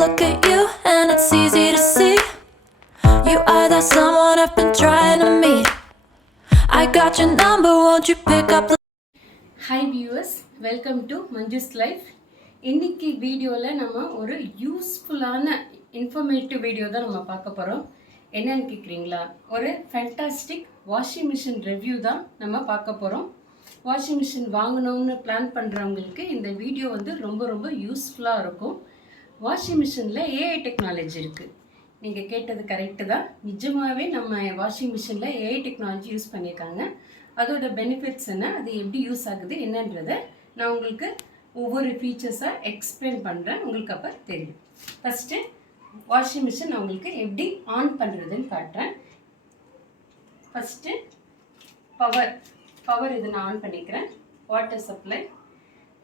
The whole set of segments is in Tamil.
look at you and it's easy to see you are that someone I've been trying to meet. I got your number, won't you pick up the... Hi viewers, welcome to Manju's Life. இன்னைக்கு வீடியோவில் நம்ம ஒரு யூஸ்ஃபுல்லான இன்ஃபர்மேட்டிவ் வீடியோ தான் நம்ம பார்க்க போகிறோம். என்னன்னு கேட்குறீங்களா? ஒரு ஃபேண்டாஸ்டிக் வாஷிங் மிஷின் ரிவ்யூ தான் நம்ம பார்க்க போகிறோம். வாஷிங் மிஷின் வாங்கணும்னு பிளான் பண்ணுறவங்களுக்கு இந்த வீடியோ வந்து ரொம்ப ரொம்ப யூஸ்ஃபுல்லாக இருக்கும். வாஷிங் மிஷினில் ஏஐ டெக்னாலஜி இருக்குது. நீங்கள் கேட்டது கரெக்டு தான். நிஜமாகவே நம்ம வாஷிங் மிஷினில் ஏஐ டெக்னாலஜி யூஸ் பண்ணியிருக்காங்க. அதோட பெனிஃபிட்ஸ் என்ன, அது எப்படி யூஸ் ஆகுது என்னன்றதை நான் உங்களுக்கு ஒவ்வொரு ஃபீச்சர்ஸாக எக்ஸ்பிளைன் பண்ணுறேன். உங்களுக்கு அப்போ தெரியும். ஃபஸ்ட்டு வாஷிங் மிஷின் நான் உங்களுக்கு எப்படி ஆன் பண்ணுறதுன்னு காட்டுறேன். ஃபஸ்ட்டு பவர் இது நான் ஆன் பண்ணிக்கிறேன். வாட்டர் சப்ளை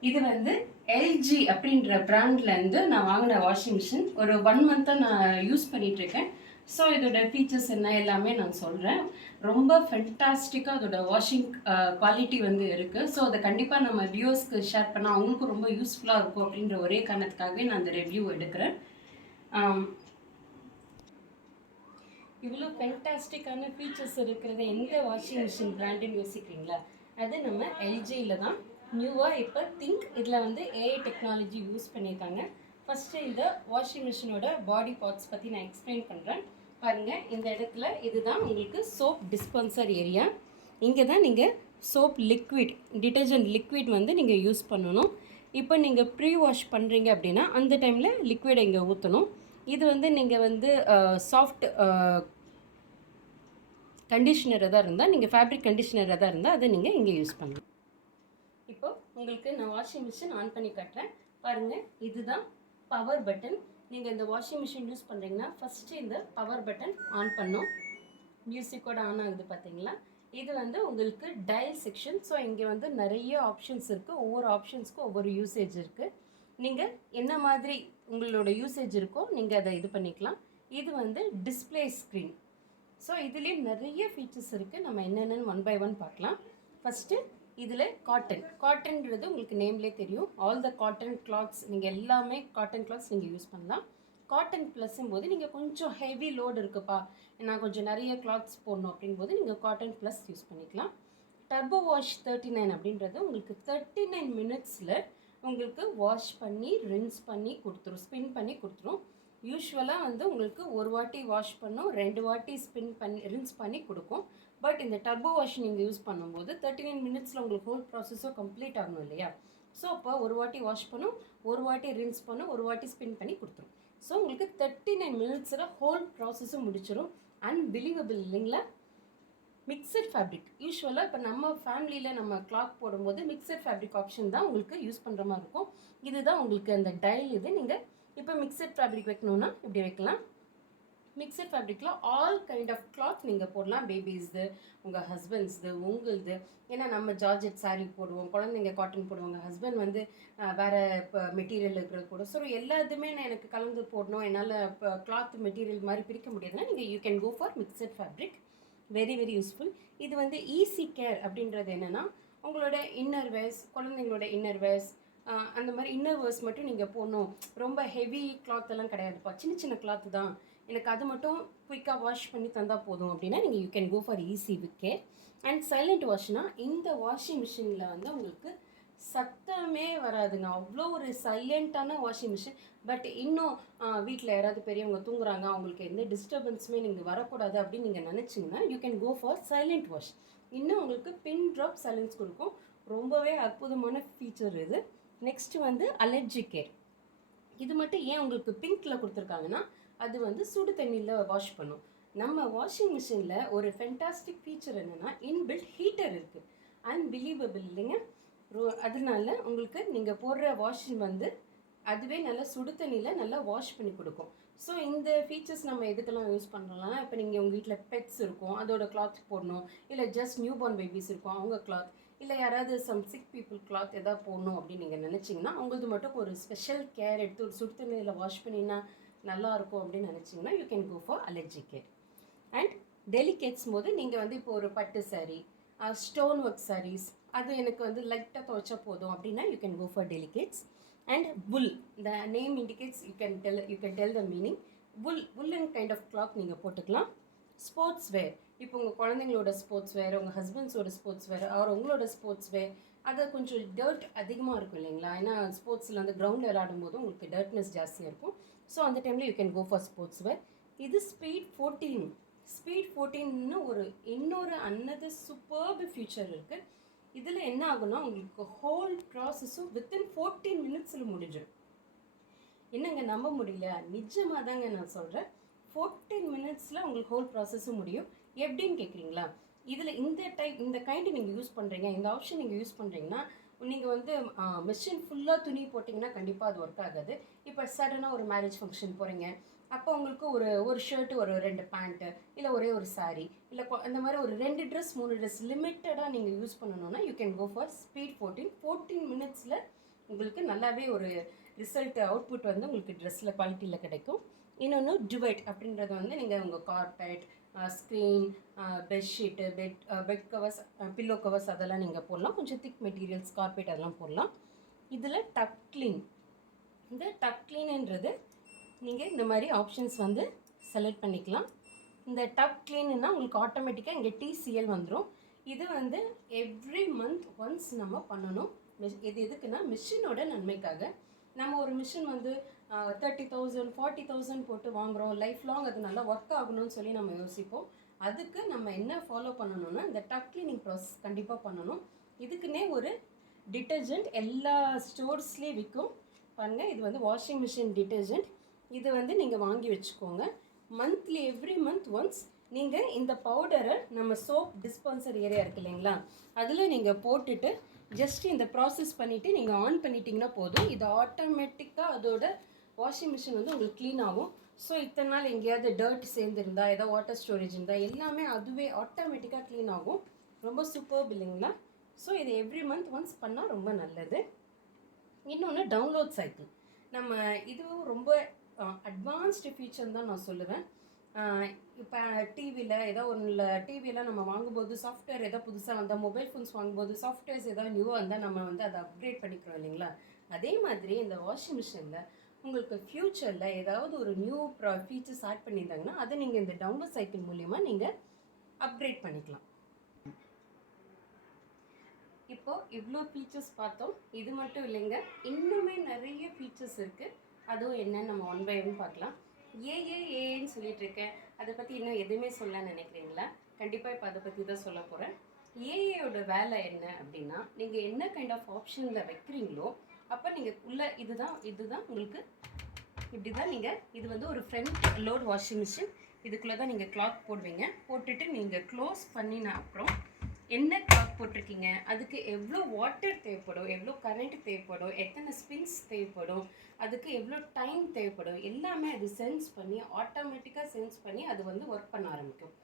இது வந்து எல்ஜி அப்படின்ற பிராண்ட்லேருந்து நான் வாங்கின வாஷிங் மிஷின். ஒரு 1 மந்த்தாக நான் யூஸ் பண்ணிகிட்ருக்கேன். ஸோ இதோட ஃபீச்சர்ஸ் என்ன எல்லாமே நான் சொல்கிறேன். ரொம்ப ஃபென்டாஸ்டிக்காக அதோட வாஷிங் குவாலிட்டி வந்து இருக்குது. ஸோ அதை கண்டிப்பாக நம்ம வியூவர்ஸ்க்கு ஷேர் பண்ணால் அவங்களுக்கும் ரொம்ப யூஸ்ஃபுல்லாக இருக்கும் அப்படின்ற ஒரே காரணத்துக்காகவே நான் அந்த ரிவ்யூ எடுக்கிறேன். இவ்வளோ ஃபென்டாஸ்டிக்கான ஃபீச்சர்ஸ் இருக்கிறது எந்த வாஷிங் மிஷின் பிராண்டுன்னு யோசிக்கிறீங்களா? அது நம்ம எல்ஜியில் தான். நியூவாக இப்போ திங்க் இதில் வந்து ஏஐ டெக்னாலஜி யூஸ் பண்ணியிருக்காங்க. ஃபஸ்ட்டு இந்த வாஷிங் மிஷினோட பாடி பார்ட்ஸ் பற்றி நான் எக்ஸ்பிளைன் பண்ணுறேன். பாருங்கள், இந்த இடத்துல இதுதான் உங்களுக்கு சோப் டிஸ்பென்சர் ஏரியா. இங்கே தான் நீங்கள் சோப் லிக்விட், டிட்டர்ஜென்ட் லிக்விட் வந்து நீங்கள் யூஸ் பண்ணணும். இப்போ நீங்கள் ப்ரீ வாஷ் பண்ணுறீங்க அப்படின்னா அந்த டைமில் லிக்விடை இங்கே ஊற்றணும். இது வந்து நீங்கள் வந்து சாஃப்ட் கண்டிஷ்னராக தான் இருந்தால், நீங்கள் ஃபேப்ரிக் கண்டிஷ்னராக தான் இருந்தால் அதை நீங்கள் இங்கே யூஸ் பண்ணலாம். இப்போ உங்களுக்கு நான் வாஷிங் மிஷின் ஆன் பண்ணி காட்டுறேன். பாருங்கள், இதுதான் பவர் பட்டன். நீங்கள் இந்த வாஷிங் மிஷின் யூஸ் பண்ணுறீங்கன்னா ஃபஸ்ட்டு இந்த பவர் பட்டன் ஆன் பண்ணோம். மியூசிக்கோட ஆன் ஆகுது பார்த்தீங்களா? இது வந்து உங்களுக்கு டயல் செக்ஷன். ஸோ இங்கே வந்து நிறைய ஆப்ஷன்ஸ் இருக்குது. ஒவ்வொரு ஆப்ஷன்ஸ்க்கும் ஒவ்வொரு யூசேஜ் இருக்குது. நீங்கள் என்ன மாதிரி உங்களோட யூசேஜ் இருக்கோ நீங்கள் அதை இது பண்ணிக்கலாம். இது வந்து டிஸ்பிளே ஸ்க்ரீன். ஸோ இதுலேயும் நிறைய ஃபீச்சர்ஸ் இருக்குது. நம்ம என்னென்னு 1 by 1 பார்க்கலாம். ஃபஸ்ட்டு இதில் காட்டன்றது உங்களுக்கு நேம்லேயே தெரியும். ஆல் த காட்டன் கிளாத்ஸ், நீங்கள் எல்லாமே காட்டன் கிளாத்ஸ் நீங்கள் யூஸ் பண்ணலாம். காட்டன் ப்ளஸ்ஸும் போது நீங்கள் கொஞ்சம் ஹெவி லோடு இருக்குப்பா, நான் கொஞ்சம் நிறைய கிளாத்ஸ் போடணும் அப்படிங்கும்போது நீங்கள் காட்டன் ப்ளஸ் யூஸ் பண்ணிக்கலாம். டர்போ வாஷ் 39 அப்படின்றது உங்களுக்கு 39 மினிட்ஸில் உங்களுக்கு வாஷ் பண்ணி ரின்ஸ் பண்ணி கொடுத்துரும், ஸ்பின் பண்ணி கொடுத்துரும். யூஸ்வலாக வந்து உங்களுக்கு ஒரு வாட்டி வாஷ் பண்ணும், 2 வாட்டி ஸ்பின் பண்ணி ரின்ஸ் பண்ணி கொடுக்கும். பட் இந்த டர்போ வாஷ் நீங்கள் யூஸ் பண்ணும்போது 39 மினிட்ஸில் உங்களுக்கு ஹோல் ப்ராசஸும் கம்ப்ளீட் ஆகணும் இல்லையா? ஸோ அப்போ ஒரு வாட்டி வாஷ் பண்ணும், ஒரு வாட்டி ரின்ஸ் பண்ணும், ஒரு வாட்டி ஸ்பின் பண்ணி கொடுத்துரும். ஸோ உங்களுக்கு 39 மினிட்ஸில் ஹோல் ப்ராசஸும் முடிச்சிடும். அன்பிலீவபிள் இல்லைங்களா? Mixed fabric. யூஸ்வலாக இப்போ நம்ம ஃபேமிலியில் நம்ம கிளாத் போடும்போது மிக்சட் ஃபேப்ரிக் ஆப்ஷன் தான் உங்களுக்கு யூஸ் பண்ணுற மாதிரி இருக்கும். இதுதான் உங்களுக்கு அந்த டயல். இது நீங்கள் இப்போ மிக்சட் ஃபேப்ரிக் வைக்கணுன்னா இப்படி வைக்கலாம். மிக்சட் ஃபேப்ரிக்கில் ஆல் கைண்ட் ஆஃப் கிளாத் நீங்கள் போடலாம். பேபிஸ்து, உங்கள் ஹஸ்பண்ட்ஸ்து, உங்களுது. ஏன்னா நம்ம ஜார்ஜெட் சாரீ போடுவோம், குழந்தைங்க காட்டன் போடுவாங்க, ஹஸ்பண்ட் வந்து வேறு இப்போ மெட்டீரியல் இருக்கிறது போடும். ஸோ எல்லாத்துமே நான் எனக்கு கலந்து போடணும், என்னால் இப்போ கிளாத் மெட்டீரியல் மாதிரி பிரிக்க முடியாதுன்னா நீங்கள் you can go for mixed fabric. Very very useful. இது வந்து ஈஸி கேர் அப்படின்றது என்னென்னா, உங்களோட இன்னர் வேர்ஸ், குழந்தைங்களோட இன்னர் வேர்ஸ், அந்த மாதிரி இன்னர் வேர்ஸ் மட்டும் நீங்கள் போடணும். ரொம்ப ஹெவி கிளாத் எல்லாம் கிடையாதுப்பா, சின்ன சின்ன கிளாத்து தான், எனக்கு அது மட்டும் குயிக்காக வாஷ் பண்ணி தந்தால் போதும் அப்படின்னா நீங்கள் you can go for easy care. And silent வாஷ்னால் இந்த வாஷிங் மிஷினில் வந்து உங்களுக்கு சத்தமே வராதுங்க. அவ்வளோ ஒரு சைலண்ட்டான வாஷிங் மிஷின். பட் இன்னும் வீட்டில் யாராவது பெரியவங்க தூங்குறாங்க, அவங்களுக்கு எந்த டிஸ்டர்பன்ஸுமே நீங்கள் வரக்கூடாது அப்படின்னு நீங்கள் நினச்சிங்கன்னா you can go for silent wash. இன்னும் உங்களுக்கு பின் ட்ராப் சைலன்ஸ் கொடுக்கும். ரொம்பவே அற்புதமான ஃபீச்சர் இது. நெக்ஸ்ட்டு வந்து அலர்ஜி கேர். இது மட்டும் ஏன் உங்களுக்கு பிங்க்கில் கொடுத்துருக்காங்கன்னா, அது வந்து சுடு தண்ணியில் வாஷ் பண்ணும். நம்ம வாஷிங் மிஷினில் ஒரு ஃபென்டாஸ்டிக் ஃபீச்சர் என்னென்னா, இன்பில்ட் ஹீட்டர் இருக்குது. அன்பிலீவபிள் இல்லைங்க? அதனால உங்களுக்கு நீங்கள் போடுற வாஷிங் வந்து அதுவே நல்லா சுடு தண்ணியில் நல்லா வாஷ் பண்ணி கொடுக்கும். ஸோ இந்த ஃபீச்சர்ஸ் நம்ம எதுக்கெல்லாம் யூஸ் பண்ணுறோம்னா, இப்போ நீங்கள் உங்கள் வீட்டில் பெட்ஸ் இருக்கும், அதோட கிளாத் போடணும், இல்லை ஜஸ்ட் நியூ பார்ன் பேபிஸ் இருக்கும் அவங்க கிளாத், இல்லை யாராவது சம் சிக் பீப்புள் கிளாத் எதாவது போடணும் அப்படின்னு நீங்கள் நினச்சிங்கன்னா அவங்களது மட்டும் ஒரு ஸ்பெஷல் கேர் எடுத்து ஒரு சுடு தண்ணியில் வாஷ் பண்ணினா நல்லாயிருக்கும் அப்படின்னு நினச்சிங்கன்னா you can go for allergy care. And delicates போது நீங்கள் வந்து இப்போ ஒரு பட்டு சாரீ, ஸ்டோன் ஒர்க் சாரீஸ், அது எனக்கு வந்து லைட்டாக துவைச்சா போதும் அப்படின்னா you can go for delicates. And wool, the name indicates, you can tell the meaning. Woolen kind of cloth நீங்கள் போட்டுக்கலாம். ஸ்போர்ட்ஸ் வேர், இப்போ உங்கள் குழந்தைங்களோட ஸ்போர்ட்ஸ் வேர், உங்கள் ஹஸ்பண்ட்ஸோட ஸ்போர்ட்ஸ் வேர், அவர் உங்களோட ஸ்போர்ட்ஸ் வேர், அது கொஞ்சம் டர்ட் அதிகமாக இருக்கும் இல்லைங்களா? ஏன்னா ஸ்போர்ட்ஸில் வந்து கிரவுண்டில் விளையாடும் போது உங்களுக்கு டர்ட்னஸ் ஜாஸ்தியாக இருக்கும். ஸோ அந்த டைமில் you can go for sports wear. இது ஸ்பீட் 14. ஸ்பீட் 14ன்னு இன்னொரு அன்னதர் சூப்பர்பு ஃபியூச்சர் இருக்குது. இதில் என்ன ஆகுனா உங்களுக்கு ஹோல் ப்ராசஸும் வித்தின் 14 மினிட்ஸில் முடிஞ்சிடும். என்னங்க நம்ப முடியல? நிஜமாக தாங்க நான் சொல்கிறேன். 14 மினிட்ஸில் உங்களுக்கு ஹோல் ப்ராசஸும் முடியும். எப்படின்னு கேட்குறீங்களா? இதில் இந்த கைண்டு நீங்கள் யூஸ் பண்ணுறீங்க, இந்த ஆப்ஷன் நீங்கள் யூஸ் பண்ணுறீங்கன்னா, நீங்கள் வந்து மிஷின் ஃபுல்லாக துணி போட்டிங்கன்னா கண்டிப்பாக அது ஒர்க் ஆகாது. இப்போ சடனாக ஒரு மேரேஜ் ஃபங்க்ஷன் போகிறீங்க, அப்போ உங்களுக்கு ஒரு ஷர்ட்டு, ஒரு 2 பேண்ட்டு, இல்லை ஒரே ஒரு சாரீ, இல்லை அந்த மாதிரி ஒரு 2 ட்ரெஸ் 3 ட்ரெஸ் லிமிட்டடாக நீங்கள் யூஸ் பண்ணணுன்னா you can go for speed 14 மினிட்ஸில் உங்களுக்கு நல்லாவே ஒரு ரிசல்ட் அவுட்புட் வந்து உங்களுக்கு ட்ரெஸ்ஸில் குவாலிட்டியில் கிடைக்கும். இன்னொன்று டிவைட் அப்படின்றது வந்து நீங்கள் உங்கள் carpet, screen, bedsheet, bed covers, pillow covers அதெல்லாம் நீங்கள் போடலாம். கொஞ்சம் திக் மெட்டீரியல்ஸ் கார்பெட் அதெல்லாம் போடலாம். இதில் டக் க்ளீன், இந்த டக் க்ளீன்ன்றது நீங்கள் இந்த மாதிரி ஆப்ஷன்ஸ் வந்து செலக்ட் பண்ணிக்கலாம். இந்த டப் க்ளீன்னா உங்களுக்கு ஆட்டோமேட்டிக்காக இங்கே TCL வந்துடும். இது வந்து எவ்ரி மந்த் ஒன்ஸ் நம்ம பண்ணணும். இது எதுக்குன்னா மிஷினோட நன்மைக்காக. நம்ம ஒரு மிஷின் வந்து 30,000 40,000 போட்டு வாங்குகிறோம், லைஃப் லாங் அது நல்லா ஒர்க் ஆகணும்னு சொல்லி நம்ம யோசிப்போம். அதுக்கு நம்ம என்ன ஃபாலோ பண்ணணும்னா இந்த டப் க்ளீனிங் ப்ராசஸ் கண்டிப்பாக பண்ணணும். இதுக்குன்னே ஒரு டிட்டர்ஜெண்ட் எல்லா ஸ்டோர்ஸ்லேயும் விற்கும் பாருங்கள். இது வந்து வாஷிங் மிஷின் டிட்டர்ஜெண்ட். இது வந்து நீங்கள் வாங்கி வச்சுக்கோங்க. மந்த்லி எவ்ரி மந்த் ஒன்ஸ் நீங்கள் இந்த பவுடரை நம்ம சோப் டிஸ்பென்சர் ஏரியா இருக்குது இல்லைங்களா, அதில் நீங்கள் போட்டுட்டு ஜஸ்ட் இந்த ப்ராசஸ் பண்ணிவிட்டு நீங்கள் ஆன் பண்ணிட்டீங்கன்னா போதும். இது ஆட்டோமேட்டிக்காக அதோட வாஷிங் மிஷின் வந்து உங்களுக்கு க்ளீன் ஆகும். ஸோ இத்தனை நாள் எங்கேயாவது டர்ட் சேர்ந்துருந்தா, ஏதாவது வாட்டர் ஸ்டோரேஜ் இருந்தால் எல்லாமே அதுவே ஆட்டோமேட்டிக்காக க்ளீன் ஆகும். ரொம்ப சூப்பர் இல்லைங்களா? ஸோ இது எவ்ரி மந்த் ஒன்ஸ் பண்ணால் ரொம்ப நல்லது. இன்னொன்று டவுன்லோட் சைக்கிள். நம்ம இதுவும் ரொம்ப அட்வான்ஸ்டு ஃபீச்சர் தான் நான் சொல்லுவேன். இப்போ டிவியில் ஏதோ ஒன்றில் டிவியெல்லாம் நம்ம வாங்கும்போது சாஃப்ட்வேர் ஏதோ புதுசாக வந்தால், மொபைல் ஃபோன்ஸ் வாங்கும்போது சாஃப்ட்வேர்ஸ் ஏதாவது நியூவாக வந்தால் நம்ம வந்து அதை அப்கிரேட் பண்ணிக்கிறோம் இல்லைங்களா? அதே மாதிரி இந்த வாஷிங் மிஷினில் உங்களுக்கு ஃப்யூச்சரில் ஏதாவது ஒரு நியூ ஃபீச்சர்ஸ் ஆட் பண்ணியிருந்தாங்கன்னா அதை நீங்கள் இந்த டவுன்லோட் சைக்கிள் மூலிமா நீங்கள் அப்கிரேட் பண்ணிக்கலாம். இப்போது இவ்வளோ ஃபீச்சர்ஸ் பார்த்தோம். இது மட்டும் இல்லைங்க, இன்னுமே நிறைய ஃபீச்சர்ஸ் இருக்குது. அதுவும் என்னன்னு நம்ம ஒன் பை ஒன் பார்க்கலாம். ஏன்னு சொல்லிட்டு இருக்கேன், அதை பற்றி இன்னும் எதுவுமே சொல்ல நினைக்கிறீங்களா? கண்டிப்பாக இப்போ அதை பற்றி தான் சொல்ல போகிறேன். ஏஐயோட வேலை என்ன அப்படின்னா, நீங்கள் என்ன கைண்ட் ஆஃப் ஆப்ஷனில் வைக்கிறீங்களோ அப்போ நீங்கள் இதுதான் உங்களுக்கு இப்படி தான் நீங்கள் இது வந்து ஒரு ஃப்ரண்ட் லோட் வாஷிங் மிஷின். இதுக்குள்ளே தான் நீங்கள் கிளாத் போடுவீங்க. போட்டுட்டு நீங்கள் க்ளோஸ் பண்ணின அப்புறம் என்ன கிளாத் போட்டிருக்கீங்க, அதுக்கு எவ்வளோ வாட்டர் தேவைப்படும், எவ்வளோ கரண்ட் தேவைப்படும், எத்தனை ஸ்பின்ஸ் தேவைப்படும், அதுக்கு எவ்வளோ டைம் தேவைப்படும், எல்லாமே அது சென்ஸ் பண்ணி ஆட்டோமேட்டிக்காக சென்ஸ் பண்ணி அது வந்து ஒர்க் பண்ண ஆரம்பிக்கும்.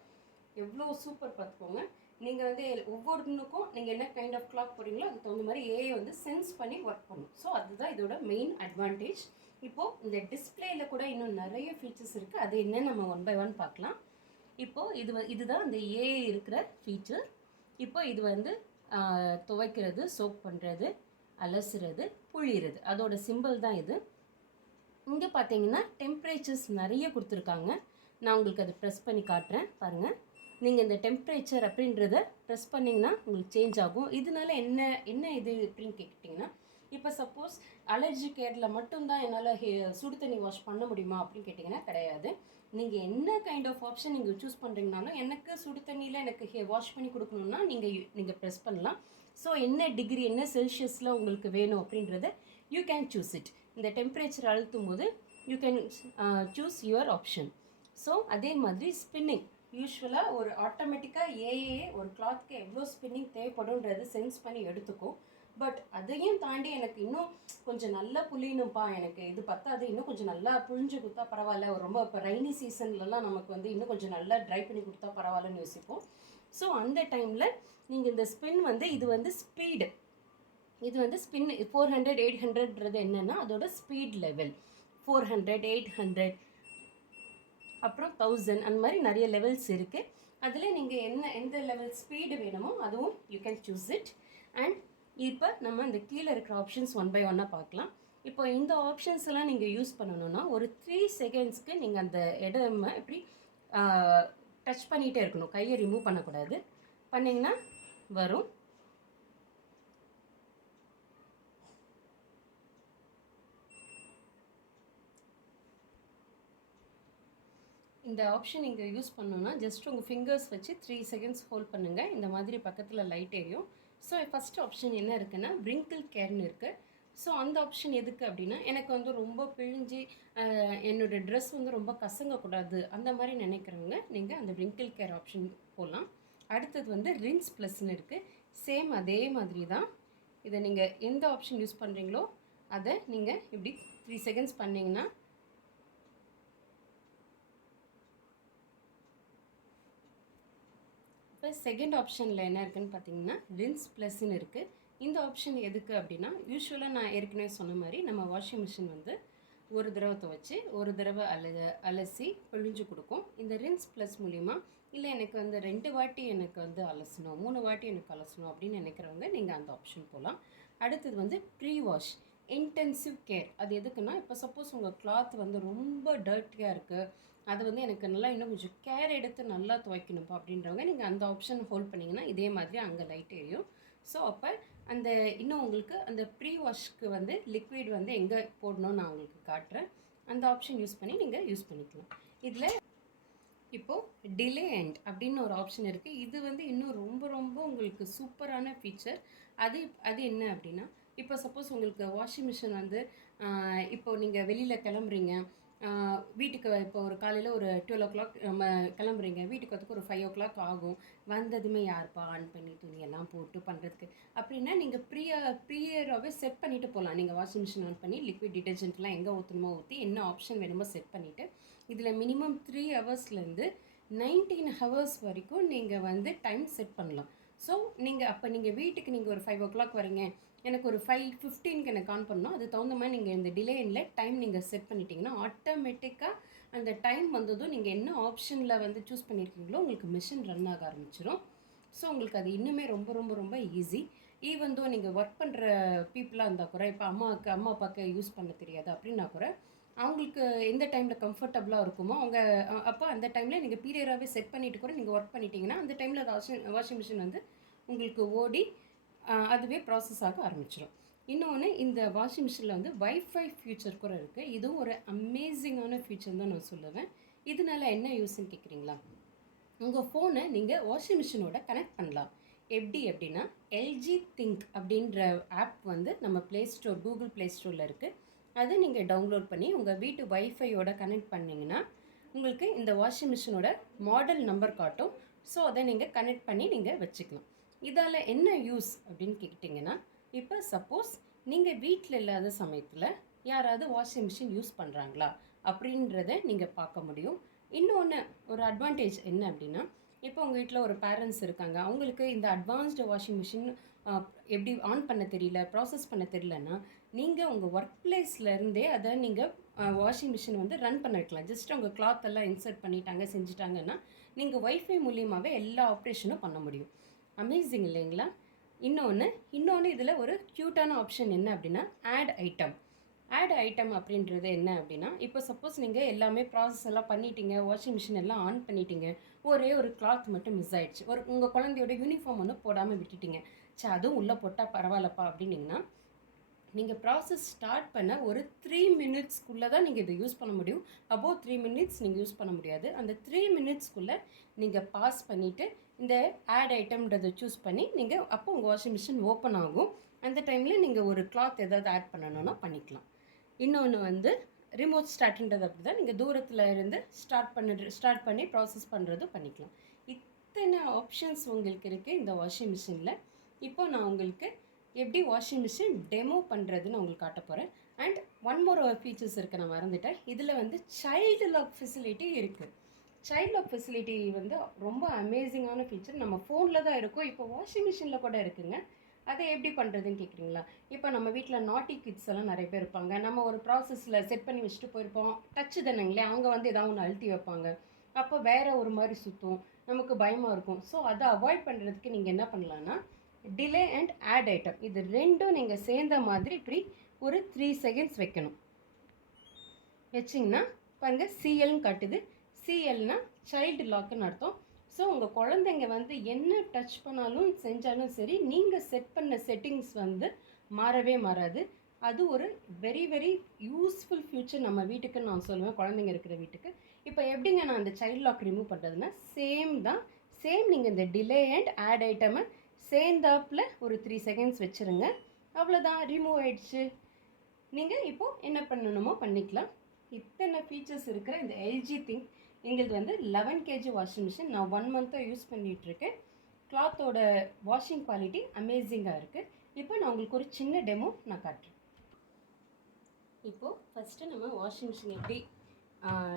எவ்வளோ சூப்பர் பார்த்துக்கோங்க. நீங்கள் வந்து ஒவ்வொருனுக்கும் நீங்கள் என்ன கைண்ட் ஆஃப் கிளாத் போடுறீங்களோ அதுக்கு தகுந்த மாதிரி ஏஐ வந்து சென்ஸ் பண்ணி ஒர்க் பண்ணும். ஸோ அதுதான் இதோட மெயின் அட்வான்டேஜ். இப்போது இந்த டிஸ்பிளேயில் கூட இன்னும் நிறைய ஃபீச்சர்ஸ் இருக்குது. அது என்ன நம்ம ஒன் பை ஒன் பார்க்கலாம். இப்போது இதுதான் இந்த ஏஐ இருக்கிற ஃபீச்சர். இப்போ இது வந்து துவைக்கிறது, சோப் பண்ணுறது, அலசுறது, புழியிறது, அதோட சிம்பிள் தான் இது. இங்கே பார்த்தீங்கன்னா டெம்பரேச்சர்ஸ் நிறைய கொடுத்துருக்காங்க. நான் உங்களுக்கு அதை ப்ரெஸ் பண்ணி காட்டுறேன் பாருங்கள். நீங்கள் இந்த டெம்பரேச்சர் அப்படின்றத ப்ரெஸ் பண்ணிங்கன்னா உங்களுக்கு சேஞ்ச் ஆகும். இதனால என்ன இது அப்படின்னு கேட்டிங்கன்னா, இப்போ சப்போஸ் அலர்ஜி கேரில் மட்டும்தான் என்னால் சுடு தண்ணி வாஷ் பண்ண முடியுமா அப்படின்னு கேட்டிங்கன்னா கிடையாது. நீங்கள் என்ன கைண்ட் ஆஃப் ஆப்ஷன் நீங்கள் சூஸ் பண்ணுறீங்கனாலும், எனக்கு சுடு தண்ணியில் எனக்கு வாஷ் பண்ணி கொடுக்கணுன்னா நீங்கள் ப்ரெஸ் பண்ணலாம். ஸோ என்ன டிகிரி, என்ன செல்சியஸில் உங்களுக்கு வேணும் அப்படின்றத யூ கேன் சூஸ் இட். இந்த டெம்பரேச்சர் அழுத்தும் போது you can choose your option. So அதே மாதிரி ஸ்பின்னிங், யூஸ்வலாக ஒரு ஆட்டோமேட்டிக்காக ஏஏ ஒரு கிளாத்துக்கு எவ்வளோ ஸ்பின்னிங் தேவைப்படும்ன்றது சென்ஸ் பண்ணி எடுத்துக்கும். பட் அதையும் தாண்டி எனக்கு இன்னும் கொஞ்சம் நல்லா புளியணும்ப்பா, எனக்கு இது பத்தாது, இன்னும் கொஞ்சம் நல்லா புழிஞ்சு கொடுத்தா பரவாயில்ல, ரொம்ப இப்போ ரைனி சீசன்லலாம் நமக்கு வந்து இன்னும் கொஞ்சம் நல்லா ட்ரை பண்ணி கொடுத்தா பரவாயில்லன்னு யோசிப்போம். ஸோ அந்த டைமில் நீங்கள் இந்த ஸ்பின் வந்து இது வந்து ஸ்பீடு, இது வந்து ஸ்பின் 400 800ன்றது என்னென்னா அதோட ஸ்பீட் லெவல். 400 800 அப்புறம் 1000 அந்த மாதிரி நிறைய லெவல்ஸ் இருக்குது. அதில் நீங்கள் எந்த லெவல் ஸ்பீடு வேணுமோ அதுவும் you can choose it. And இப்போ நம்ம இந்த கீழே இருக்கிற ஆப்ஷன்ஸ் ஒன் பை ஒன்னாக பார்க்கலாம். இப்போ இந்த ஆப்ஷன்ஸ் எல்லாம் நீங்கள் யூஸ் பண்ணணும்னா ஒரு 3 செகண்ட்ஸ்க்கு நீங்கள் அந்த இடமா இப்படி டச் பண்ணிகிட்டே இருக்கணும், கையை ரிமூவ் பண்ணக்கூடாது. பண்ணிங்கன்னா வரும். இந்த ஆப்ஷன் நீங்கள் யூஸ் பண்ணணும்னா ஜஸ்ட் உங்கள் ஃபிங்கர்ஸ் வச்சு 3 செகண்ட்ஸ் ஹோல்ட் பண்ணுங்கள். இந்த மாதிரி பக்கத்தில் லைட் எரியும். ஸோ ஃபஸ்ட் ஆப்ஷன் என்ன இருக்குன்னா wrinkle கேர்னு இருக்குது. ஸோ அந்த ஆப்ஷன் எதுக்கு அப்படின்னா, எனக்கு வந்து ரொம்ப பிழிஞ்சு என்னோடய ட்ரெஸ் வந்து ரொம்ப கசங்கக்கூடாது அந்த மாதிரி நினைக்கிறவங்க நீங்கள் அந்த wrinkle கேர் ஆப்ஷன் போகலாம். அடுத்தது வந்து ரின்ஸ் ப்ளஸ்ன்னு இருக்குது. சேம் அதே மாதிரி தான். இதை நீங்கள் எந்த ஆப்ஷன் யூஸ் பண்ணுறீங்களோ அதை நீங்கள் இப்படி 3 செகண்ட்ஸ் பண்ணிங்கன்னா இப்போ செகண்ட் ஆப்ஷனில் என்ன இருக்குதுன்னு பார்த்தீங்கன்னா ரின்ஸ் ப்ளஸ்ன்னு இருக்குது. இந்த ஆப்ஷன் எதுக்கு அப்படின்னா, யூஸ்வலாக நான் ஏற்கனவே சொன்ன மாதிரி நம்ம வாஷிங் மிஷின் வந்து ஒரு தடவை துவைச்சி ஒரு தடவை அலசி பிழிஞ்சு கொடுக்கும். இந்த ரின்ஸ் ப்ளஸ் மூலிமா இல்லை எனக்கு வந்து 2 வாட்டி எனக்கு வந்து அலசணும், 3 வாட்டி எனக்கு அலசணும் அப்படின்னு நினைக்கிறவங்க நீங்கள் அந்த ஆப்ஷன் போகலாம். அடுத்தது வந்து ப்ரீ வாஷ் இன்டென்சிவ் கேர். அது எதுக்குன்னா, இப்போ சப்போஸ் உங்கள் கிளாத் வந்து ரொம்ப டர்ட்டியாக இருக்குது, அது வந்து எனக்கு நல்லா இன்னும் கொஞ்சம் கேர் எடுத்து நல்லா துவைக்கணும்ப்பா அப்படின்றவங்க நீங்கள் அந்த ஆப்ஷன் ஹோல்ட் பண்ணிங்கன்னா இதே மாதிரி அங்கே லைட் எரியும். ஸோ அப்போ அந்த இன்னும் உங்களுக்கு அந்த ப்ரீ வாஷ்க்கு வந்து லிக்விட் வந்து எங்கே போடணும்னு நான் உங்களுக்கு காட்டுறேன். அந்த ஆப்ஷன் யூஸ் பண்ணி நீங்கள் யூஸ் பண்ணிக்கலாம். இதில் இப்போது டிலே எண்ட் அப்படின்னு ஒரு ஆப்ஷன் இருக்குது. இது வந்து இன்னும் ரொம்ப ரொம்ப உங்களுக்கு சூப்பரான ஃபீச்சர். அது அது என்ன அப்படின்னா, இப்போ சப்போஸ் உங்களுக்கு வாஷிங் மிஷின் வந்து இப்போ நீங்கள் வெளியில் கிளம்புறீங்க, வீட்டுக்கு இப்போ ஒரு காலையில் ஒரு 12 o'clock நம்ம கிளம்புறீங்க, வீட்டுக்கு வரதுக்கு ஒரு 5 o'clock ஆகும். வந்ததுமே யாருப்பா ஆன் பண்ணி துணியெல்லாம் போட்டு பண்ணுறதுக்கு அப்படின்னா நீங்கள் ப்ரீயராகவே செட் பண்ணிவிட்டு போகலாம். நீங்கள் வாஷிங் மிஷின் ஆன் பண்ணி லிக்விட் டிட்டர்ஜென்ட்லாம் எங்கே ஊற்றணுமோ ஊற்றி என்ன ஆப்ஷன் வேணுமோ செட் பண்ணிவிட்டு இதில் மினிமம் 3 ஹவர்ஸ்லேருந்து 19 ஹவர்ஸ் வரைக்கும் நீங்கள் வந்து டைம் செட் பண்ணலாம். ஸோ நீங்கள் வீட்டுக்கு நீங்கள் ஒரு 5 o'clock வரீங்க, எனக்கு ஒரு 5:15க்கு எனக்கு ஆன் பண்ணணும், அது தகுந்த மாதிரி நீங்கள் இந்த டிலேனில் டைம் நீங்கள் செட் பண்ணிட்டீங்கன்னா ஆட்டோமேட்டிக்காக அந்த டைம் வந்ததும் நீங்கள் என்ன ஆப்ஷனில் வந்து சூஸ் பண்ணியிருக்கீங்களோ உங்களுக்கு மிஷின் ரன் ஆக ஆரம்பிச்சிடும். ஸோ உங்களுக்கு அது இன்னுமே ரொம்ப ரொம்ப ரொம்ப ஈஸி. ஈவன் தோ நீங்கள் ஒர்க் பண்ணுற பீப்புளாக இருந்தால் கூட, இப்போ அம்மா அப்பாவுக்கு யூஸ் பண்ண தெரியாது அப்படின்னா கூட அவங்களுக்கு எந்த டைமில் கம்ஃபர்டபுளாக இருக்குமோ அவங்க அப்போ அந்த டைமில் நீங்கள் பீரியடாகவே செட் பண்ணிவிட்டு கூட நீங்கள் ஒர்க் பண்ணிட்டீங்கன்னா அந்த டைமில் வாஷிங் மிஷின் வந்து உங்களுக்கு ஓடி அதுவே ப்ராசஸ் ஆக ஆரம்பிச்சிடும். இன்னொன்று, இந்த வாஷிங் மிஷினில் வந்து வைஃபை ஃபியூச்சர் கூட இருக்குது. இதுவும் ஒரு அமேசிங்கான ஃபியூச்சர் தான் நான் சொல்லுவேன். இதனால என்ன யூஸ்ன்னு கேட்குறீங்களா? உங்கள் ஃபோனை நீங்கள் வாஷிங் மிஷினோட கனெக்ட் பண்ணலாம். எப்படி அப்படின்னா, எல்ஜி திங்க் அப்படின்ற ஆப் வந்து நம்ம கூகுள் ப்ளே ஸ்டோரில் இருக்குது. அதை நீங்கள் டவுன்லோட் பண்ணி உங்கள் வீட்டு வைஃபையோட கனெக்ட் பண்ணிங்கன்னா உங்களுக்கு இந்த வாஷிங் மிஷினோட மாடல் நம்பர் காட்டும். ஸோ அதை நீங்கள் கனெக்ட் பண்ணி நீங்கள் வச்சுக்கலாம். இதால் என்ன யூஸ் அப்படின்னு கேட்டிங்கன்னா, இப்போ சப்போஸ் நீங்கள் வீட்டில் இல்லாத சமயத்தில் யாராவது வாஷிங் மிஷின் யூஸ் பண்ணுறாங்களா அப்படின்றத நீங்கள் பார்க்க முடியும். இன்னொன்று ஒரு அட்வான்டேஜ் என்ன அப்படின்னா, இப்போ உங்கள் வீட்டில் ஒரு பேரண்ட்ஸ் இருக்காங்க, அவங்களுக்கு இந்த அட்வான்ஸ்டு வாஷிங் மிஷின் எப்படி ஆன் பண்ண தெரியல, ப்ராசஸ் பண்ண தெரியலன்னா நீங்கள் உங்கள் ஒர்க் பிளேஸ்லேருந்தே அதை நீங்கள் வாஷிங் மிஷின் வந்து ரன் பண்ண வைக்கலாம். ஜஸ்ட் உங்கள் கிளாத் எல்லாம் இன்சர்ட் பண்ணிட்டாங்க செஞ்சுட்டாங்கன்னா நீங்கள் வைஃபை மூலியமாகவே எல்லா ஆப்ரேஷனும் பண்ண முடியும். அமேசிங் இல்லைங்களா? இன்னொன்று இதில் ஒரு க்யூட்டான ஆப்ஷன் என்ன அப்படின்னா, ஆட் ஐட்டம் அப்படின்றது என்ன அப்படின்னா, இப்போ சப்போஸ் நீங்கள் எல்லாமே ப்ராசஸ் எல்லாம் பண்ணிட்டீங்க, வாஷிங் மிஷின் எல்லாம் ஆன் பண்ணிட்டீங்க, ஒரே ஒரு கிளாத் மட்டும் மிஸ் ஆகிடுச்சு, உங்கள் குழந்தையோட யூனிஃபார்ம் ஒன்று போடாமல் விட்டுட்டீங்க, அதுவும் உள்ளே போட்டால் பரவாயில்லப்பா அப்படின்னிங்கன்னா நீங்கள் ப்ராசஸ் ஸ்டார்ட் பண்ண ஒரு 3 மினிட்ஸ்க்குள்ளே தான் நீங்கள் இதை யூஸ் பண்ண முடியும். அபோவ் 3 மினிட்ஸ் நீங்கள் யூஸ் பண்ண முடியாது. அந்த 3 மினிட்ஸ்க்குள்ளே நீங்கள் பாஸ் பண்ணிவிட்டு இந்த ஆட் ஐட்டம்ன்றதை சூஸ் பண்ணி நீங்கள் அப்போ உங்கள் வாஷிங் மிஷின் ஓப்பன் ஆகும். அந்த டைமில் நீங்கள் ஒரு கிளாத் ஏதாவது ஆட் பண்ணணுன்னா பண்ணிக்கலாம். இன்னொன்று வந்து ரிமோட் ஸ்டார்ட்ன்றது அப்படி தான், நீங்கள் தூரத்தில் இருந்து ஸ்டார்ட் பண்ணி ப்ராசஸ் பண்ணுறதும் பண்ணிக்கலாம். இத்தனை ஆப்ஷன்ஸ் உங்களுக்கு இருக்குது இந்த வாஷிங் மிஷினில். இப்போ நான் உங்களுக்கு எப்படி வாஷிங் மிஷின் டெமோ பண்ணுறதுன்னு உங்களுக்கு காட்ட போகிறேன். அண்ட் ஒன் மோர் ஃபீச்சர்ஸ் இருக்குது, நான் மறந்துட்டேன். இதில் வந்து சைல்டு லாக் ஃபெசிலிட்டி இருக்குது. சைல்டு லாக் ஃபெசிலிட்டி வந்து ரொம்ப அமேசிங்கான ஃபீச்சர். நம்ம ஃபோனில் தான் இருக்கும், இப்போ வாஷிங் மிஷினில் கூட இருக்குங்க. அதை எப்படி பண்ணுறதுன்னு கேட்குறீங்களா? இப்போ நம்ம வீட்டில் நாட்டி கிட்ஸ் எல்லாம் நிறைய பேர் இருப்பாங்க. நம்ம ஒரு ப்ராசஸில் செட் பண்ணி வச்சுட்டு போயிருப்போம், டச்சு தானேங்களே, அவங்க வந்து ஏதாவது ஒன்று அழுத்தி வைப்பாங்க, அப்போ வேறு ஒரு மாதிரி சுற்றும், நமக்கு பயமாக இருக்கும். ஸோ அதை அவாய்ட் பண்ணுறதுக்கு நீங்கள் என்ன பண்ணலான்னா, டிலே அண்ட் ஆட் ஐட்டம் இது ரெண்டும் நீங்கள் சேர்ந்த மாதிரி இப்படி ஒரு 3 செகண்ட்ஸ் வைக்கணும். வச்சிங்கன்னா பாருங்கள் சிஎல்னு காட்டுது. சிஎல்னா சைல்டு லாக்குன்னு அர்த்தம். ஸோ உங்கள் குழந்தைங்க வந்து என்ன டச் பண்ணாலும் செஞ்சாலும் சரி, நீங்கள் செட் பண்ண செட்டிங்ஸ் வந்து மாறவே மாறாது. அது ஒரு வெரி வெரி யூஸ்ஃபுல் ஃபியூச்சர் நம்ம வீட்டுக்கு நான் சொல்லுவேன், குழந்தைங்க இருக்கிற வீட்டுக்கு. இப்போ எப்படிங்க நான் அந்த சைல்ட் லாக் ரிமூவ் பண்ணுறதுன்னா சேம் தான். சேம் நீங்கள் இந்த டிலே அண்ட் ஆட் ஐட்டமை சேர்ந்தாப்பில் ஒரு 3 செகண்ட்ஸ் வச்சுருங்க. அவ்வளோதான், ரிமூவ் ஆயிடுச்சு. நீங்கள் இப்போது என்ன பண்ணணுமோ பண்ணிக்கலாம். இத்தனை ஃபீச்சர்ஸ் இருக்கிற இந்த எல்ஜி திங்க் எங்களுக்கு வந்து 11 kg வாஷிங் மிஷின் நான் 1 மந்த்தாக யூஸ் பண்ணிகிட்ருக்கேன். கிளாத்தோட வாஷிங் குவாலிட்டி அமேசிங்காக இருக்குது. இப்போ நான் உங்களுக்கு ஒரு சின்ன டெமோ நான் காட்டுறேன். இப்போது ஃபஸ்ட்டு நம்ம வாஷிங் மிஷின் எப்படி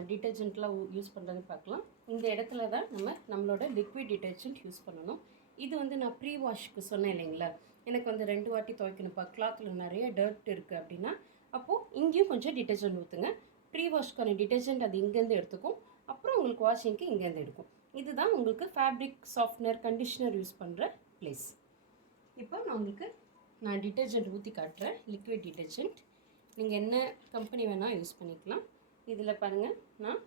டிட்டர்ஜென்ட்லாம் யூஸ் பண்ணுறதுன்னு பார்க்கலாம். இந்த இடத்துல தான் நம்மளோட லிக்விட் டிட்டர்ஜென்ட் யூஸ் பண்ணணும். இது வந்து நான் ப்ரீ வாஷ்க்கு சொன்னேன் இல்லைங்களா, எனக்கு வந்து 2 வாட்டி துவைக்கணும்ப்பா, கிளாத்தில் நிறைய டர்ட் இருக்குது அப்படின்னா, அப்போது இங்கேயும் கொஞ்சம் டிட்டர்ஜென்ட் ஊற்றுங்க. ப்ரீ வாஷ்க்கான டிட்டர்ஜென்ட் அது இங்கேருந்து எடுத்துக்கும், அப்புறம் உங்களுக்கு வாஷிங்க்கு இங்கேருந்து எடுக்கும். இதுதான் உங்களுக்கு ஃபேப்ரிக் சாஃப்ட்னர் கண்டிஷ்னர் யூஸ் பண்ணுற பிளேஸ். இப்போ நான் டிட்டர்ஜென்ட் ஊற்றி காட்டுறேன். லிக்விட் டிட்டர்ஜென்ட் நீங்கள் என்ன கம்பெனி வேணால் யூஸ் பண்ணிக்கலாம். இதில் பாருங்கள், நான்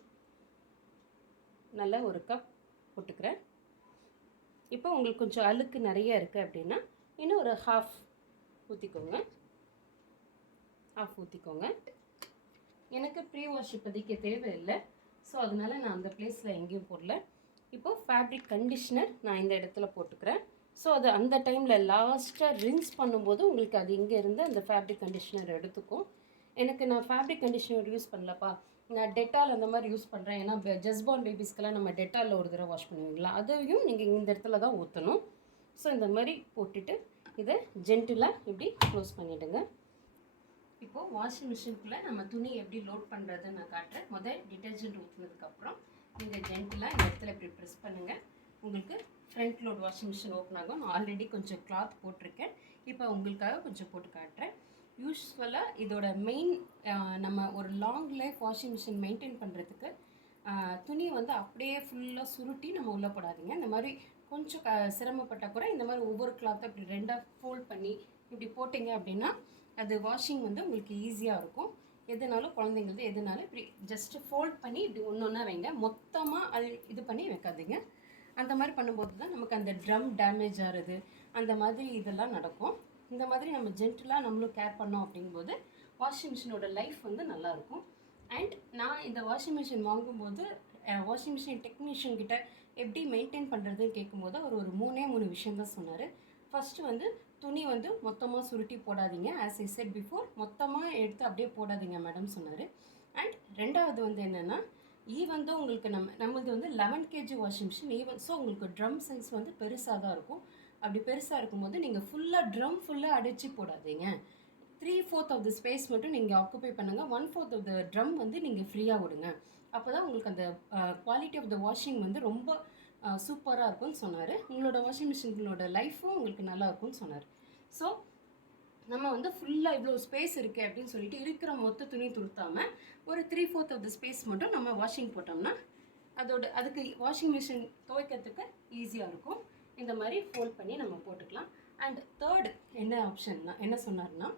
நல்லா ஒரு கப் போட்டுக்கிறேன். இப்போ உங்களுக்கு கொஞ்சம் அழுக்கு நிறைய இருக்குது அப்படின்னா இன்னும் ஒரு ஹாஃப் ஊற்றிக்கோங்க. எனக்கு ப்ரீ வாஷ் இப்போதைக்கு தேவையில்லை, ஸோ அதனால் நான் அந்த பிளேஸில் எங்கேயும் போடல. இப்போது ஃபேப்ரிக் கண்டிஷ்னர் நான் இந்த இடத்துல போட்டுக்கிறேன். ஸோ அது அந்த டைமில் லாஸ்ட்டாக ரின்ஸ் பண்ணும்போது உங்களுக்கு அது இங்கே இருந்து அந்த ஃபேப்ரிக் கண்டிஷ்னர் எடுத்துக்கும். நான் ஃபேப்ரிக் கண்டிஷ்னர் யூஸ் பண்ணலப்பா, நான் டெட்டால் அந்த மாதிரி யூஸ் பண்ணுறேன். ஏன்னா ஜஸ்பார்ன் பேபிஸ்க்கெல்லாம் நம்ம டெட்டாலில் ஒரு தடவை வாஷ் பண்ணுவீங்களா, அதையும் நீங்கள் இந்த இடத்துல தான் ஊற்றணும். ஸோ இந்த மாதிரி போட்டுட்டு இதை ஜென்டிலாக இப்படி க்ளோஸ் பண்ணிவிடுங்க. இப்போது வாஷிங் மிஷினுக்குள்ளே நம்ம துணி எப்படி லோட் பண்ணுறதுன்னு நான் காட்டுறேன். முதல் டிட்டர்ஜென்ட் ஊற்றுனதுக்கப்புறம் நீங்கள் ஜென்டிலாக இந்த இடத்துல இப்படி ப்ரெஸ் பண்ணுங்கள். உங்களுக்கு front load washing machine open ஆகும். நான் ஆல்ரெடி கொஞ்சம் கிளாத் போட்டிருக்கேன், இப்போ உங்களுக்காக கொஞ்சம் போட்டு காட்டுறேன். யூஸ்வலாக இதோட மெயின் நம்ம ஒரு long life washing machine maintain பண்ணுறதுக்கு துணியை வந்து அப்படியே ஃபுல்லாக சுருட்டி நம்ம உள்ளே போடாதீங்க. இந்த மாதிரி கொஞ்சம் சிரமப்பட்டால் கூட இந்த மாதிரி ஒவ்வொரு கிளாத்தை இப்படி 2ஆக ஃபோல்ட் பண்ணி இப்படி போட்டிங்க அப்படின்னா அது வாஷிங் வந்து உங்களுக்கு ஈஸியாக இருக்கும். எதுனாலும் குழந்தைங்களது எதுனாலும் இப்படி ஜஸ்ட்டு ஃபோல்ட் பண்ணி இப்படி ஒன்று ஒன்றா வைங்க. மொத்தமாக இது பண்ணி வைக்காதீங்க. அந்த மாதிரி பண்ணும்போது தான் நமக்கு அந்த ட்ரம் டேமேஜ் ஆகிறது அந்த மாதிரி இதெல்லாம் நடக்கும். இந்த மாதிரி நம்ம ஜென்டிலாக நம்மளும் கேர் பண்ணோம் அப்படிங்கும்போது வாஷிங் மிஷினோட லைஃப் வந்து நல்லாயிருக்கும். அண்ட் நான் இந்த வாஷிங் மிஷின் வாங்கும்போது வாஷிங் மிஷின் டெக்னீஷியன் கிட்ட எப்படி மெயின்டைன் பண்ணுறதுன்னு கேட்கும்போது அவர் ஒரு 3 விஷயம் தான் சொன்னார். ஃபஸ்ட்டு வந்து துணி வந்து மொத்தமாக சுருட்டி போடாதீங்க. ஆஸ் ஐ செட் பிஃபோர், மொத்தமாக எடுத்து அப்படியே போடாதீங்க மேடம் சொன்னார். அண்ட் ரெண்டாவது வந்து என்னென்னா, ஈவன் தான் உங்களுக்கு நம்மளது வந்து 11 kg washing machine, even so உங்களுக்கு ட்ரம் சைஸ் வந்து பெருசாக தான் இருக்கும். அப்படி பெருசாக இருக்கும்போது நீங்கள் ட்ரம் ஃபுல்லாக அடித்து போடாதீங்க. 3/4 ஆஃப் த ஸ்பேஸ் மட்டும் நீங்கள் ஆக்குபை பண்ணுங்கள். 1/4 ஆஃப் த ட்ரம் வந்து நீங்கள் ஃப்ரீயாக விடுங்க. அப்போ தான் உங்களுக்கு அந்த குவாலிட்டி ஆஃப் த வாஷிங் வந்து ரொம்ப சூப்பராக இருக்கும்னு சொன்னார். உங்களோட வாஷிங் மிஷினோட லைஃப்பும் உங்களுக்கு நல்லா இருக்கும்னு சொன்னார். ஸோ நம்ம வந்து ஃபுல்லாக இவ்வளோ ஸ்பேஸ் இருக்குது அப்படின்னு சொல்லிட்டு இருக்கிற மொத்த துணி துருத்தாமல் ஒரு 3/4 ஆஃப் த ஸ்பேஸ் மட்டும் நம்ம வாஷிங் போட்டோம்னா அதுக்கு வாஷிங் மிஷின் துவைக்கிறதுக்கு ஈஸியாக இருக்கும். இந்த மாதிரி ஃபோல்ட் பண்ணி நம்ம போட்டுக்கலாம். அண்ட் தேர்ட் என்ன சொன்னார்னா,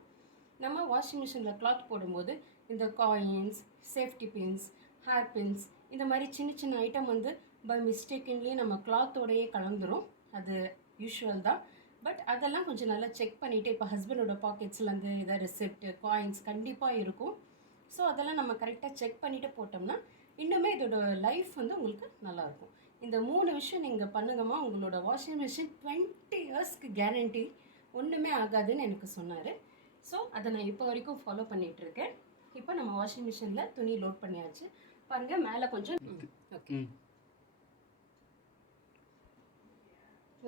நம்ம வாஷிங் மிஷினில் கிளாத் போடும்போது இந்த coins, safety pins, hair pins, இந்த மாதிரி சின்ன சின்ன ஐட்டம் வந்து பை மிஸ்டேக்கின்லேயே நம்ம கிளாத்தோடையே கலந்துரும். அது யூஷுவல் தான். பட் அதெல்லாம் கொஞ்சம் நல்லா செக் பண்ணிவிட்டு, இப்போ ஹஸ்பண்டோட பாக்கெட்ஸ்லேருந்து எதாவது ரெசிப்ட், காயின்ஸ் கண்டிப்பாக இருக்கும். ஸோ அதெல்லாம் நம்ம கரெக்டாக செக் பண்ணிவிட்டு போட்டோம்னா இன்னுமே இதோட லைஃப் வந்து உங்களுக்கு நல்லாயிருக்கும். இந்த 3 விஷயம் நீங்கள் பண்ணுங்கம்மா, உங்களோட வாஷிங் மிஷின் 20 இயர்ஸ்க்கு கேரண்டி, ஒன்றுமே ஆகாதுன்னு எனக்கு சொன்னார். ஸோ அதை நான் இப்போ வரைக்கும் ஃபாலோ பண்ணிகிட்ருக்கேன். இப்போ நம்ம வாஷிங் மிஷினில் துணி லோட் பண்ணியாச்சு. பாருங்கள், மேலே கொஞ்சம் ஓகே.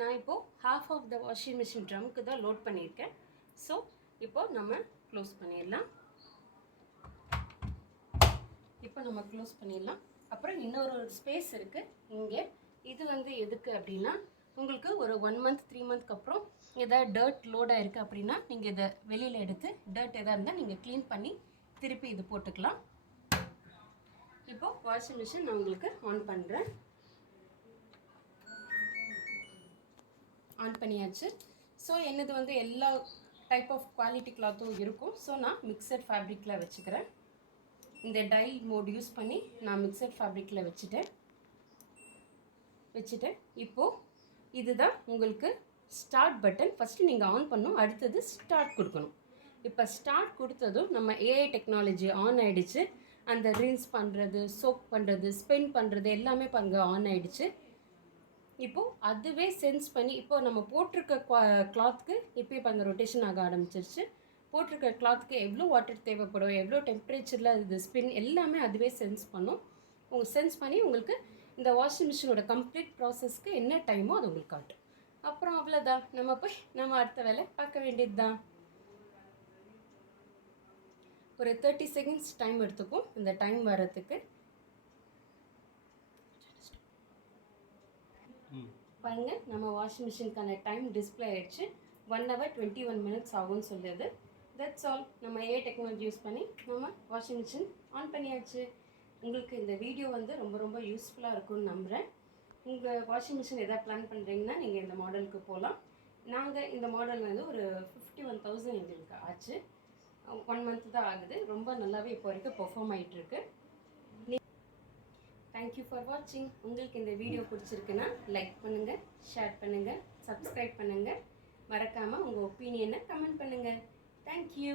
நான் இப்போது half of the washing machine ட்ரம்க்கு தான் லோட் பண்ணியிருக்கேன். ஸோ இப்போது நம்ம க்ளோஸ் பண்ணிடலாம். அப்புறம் இன்னொரு ஸ்பேஸ் இருக்குது இங்கே. இது வந்து எதுக்கு அப்படின்னா, உங்களுக்கு ஒரு 1 மந்த் 3 மந்த்க்கு அப்புறம் எதாவது டர்ட் லோடாக இருக்குது அப்படின்னா நீங்கள் இதை வெளியில் எடுத்து டர்ட் எதாக இருந்தால் நீங்கள் க்ளீன் பண்ணி திருப்பி இது போட்டுக்கலாம். இப்போது வாஷிங் மிஷின் நான் உங்களுக்கு ஆன் பண்ணுறேன். ஆன் பண்ணியாச்சு. ஸோ என்னது வந்து எல்லா டைப் ஆஃப் குவாலிட்டி கிளாத்தும் இருக்கும். ஸோ நான் மிக்சட் ஃபேப்ரிக்கில் வச்சுக்கிறேன். இந்த டை மோட் யூஸ் பண்ணி நான் மிக்சட் ஃபேப்ரிக்கில் வச்சுட்டேன். இப்போது இதுதான் உங்களுக்கு ஸ்டார்ட் பட்டன். ஃபஸ்ட்டு நீங்கள் ஆன் பண்ணணும், அடுத்தது ஸ்டார்ட் கொடுக்கணும். இப்போ ஸ்டார்ட் கொடுத்ததும் நம்ம ஏஐ டெக்னாலஜி ஆன் ஆகிடுச்சு. அந்த ரின்ஸ் பண்ணுறது, சோப் பண்ணுறது, ஸ்பின் பண்ணுறது எல்லாமே பாருங்க ஆன் ஆகிடுச்சு. இப்போது அதுவே சென்ஸ் பண்ணி இப்போது நம்ம போட்டிருக்க கிளாத்துக்கு இப்போயே பாருங்க ரொட்டேஷன் ஆக ஆரம்பிச்சிருச்சு. போட்டிருக்க கிளாத்துக்கு எவ்வளோ வாட்டர் தேவைப்படும், எவ்வளோ டெம்பரேச்சரில் இது ஸ்பின் எல்லாமே அதுவே சென்ஸ் பண்ணும். சென்ஸ் பண்ணி உங்களுக்கு இந்த வாஷிங் மிஷினோட கம்ப்ளீட் ப்ராசஸ்க்கு என்ன டைமோ அது உங்களுக்கு காட்டும். அப்புறம் அவ்வளோதான், நம்ம அடுத்த வேலை பார்க்க வேண்டியது தான். ஒரு 30 செகண்ட்ஸ் டைம் எடுத்துக்கும் இந்த டைம் வரத்துக்கு. பாருங்கள், நம்ம வாஷிங் மிஷினுக்கான டைம் டிஸ்பிளே ஆகிடுச்சு. 1 hour 21 minutes ஆகும்னு சொல்லுது. That's all. நம்ம ஏஐ டெக்னாலஜி யூஸ் பண்ணி நம்ம வாஷிங் மிஷின் ஆன் பண்ணியாச்சு. உங்களுக்கு இந்த வீடியோ வந்து ரொம்ப ரொம்ப யூஸ்ஃபுல்லாக இருக்கும்னு நம்புகிறேன். உங்கள் வாஷிங் மிஷின் எதாவது பிளான் பண்ணுறீங்கன்னா நீங்கள் இந்த மாடலுக்கு போகலாம். நாங்கள் இந்த மாடல் வந்து ஒரு 51,000 எங்களுக்கு ஆச்சு. 1 month தான் ஆகுது. ரொம்ப நல்லாவே இப்போ வரைக்கும் பெர்ஃபார்ம் ஆகிட்டுருக்கு. தேங்க்யூ ஃபார் வாட்சிங். உங்களுக்கு இந்த வீடியோ பிடிச்சிருக்குன்னா லைக் பண்ணுங்கள், ஷேர் பண்ணுங்கள், சப்ஸ்கிரைப் பண்ணுங்கள். மறக்காமல் உங்கள் ஒப்பீனியனை கமெண்ட் பண்ணுங்கள். தேங்க்யூ.